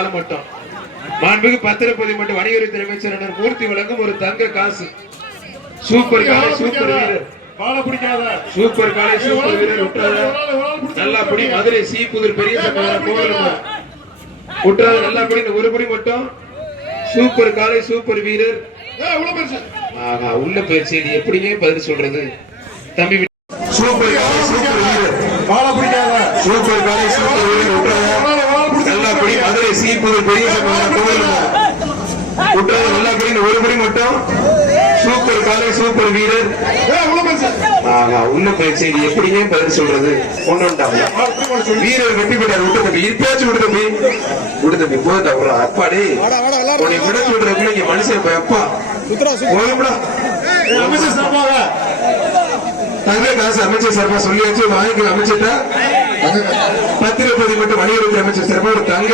காலம் மட்டும். மாண்புமிகு பத்திரப்பதிவு மற்றும் வணிகத்துறை அமைச்சர் மூர்த்தி வழங்கும் ஒரு தங்க காசு. சூப்பர் காலை சூப்பர் வீரர், சூப்பர் காலை சூப்பர் வீரர் விட்டாத நல்லா படி. மதுரை சீப்புதூர் பெரிய விட்டாத நல்லா படி. ஒரு படி மட்டும். சூப்பர் காலை சூப்பர் வீரர் உள்ள பயிற்சி. இது எப்படிங்க பதில் சொல்றது தம்பி? சூப்பர் காலை சூப்பர் வீரர், சூப்பர் காலை சூப்பர் வீரர் நல்லா படி. மதுரை சீப்புதூர் பெரிய விட்டாத நல்லா படி. ஒரு படி மட்டும். சூப்பர் காலை சூப்பர் வீரர் உள்ள பயிற்சி. இது எப்படிங்க பதில் சொல்றது? வீரர் வெற்றி பெற்றார். விட்டு தம்பி இப்பயாச்சும் விடு தம்பி, விடு தம்பி போதா ஒரு அப்பாடி உன்னை விட சொல்றதுக்குள்ள இங்க மனுஷன் அப்பா போதும்டா. அமைச்சர் சார்பாக தங்க காசு அமைச்சர் சார்பா சொல்லியாச்சு வாங்கி அமைச்சிட்டா. பத்திரப்பதிவு மற்றும் வணிகத்துறை அமைச்சர் சார்பா ஒரு தங்க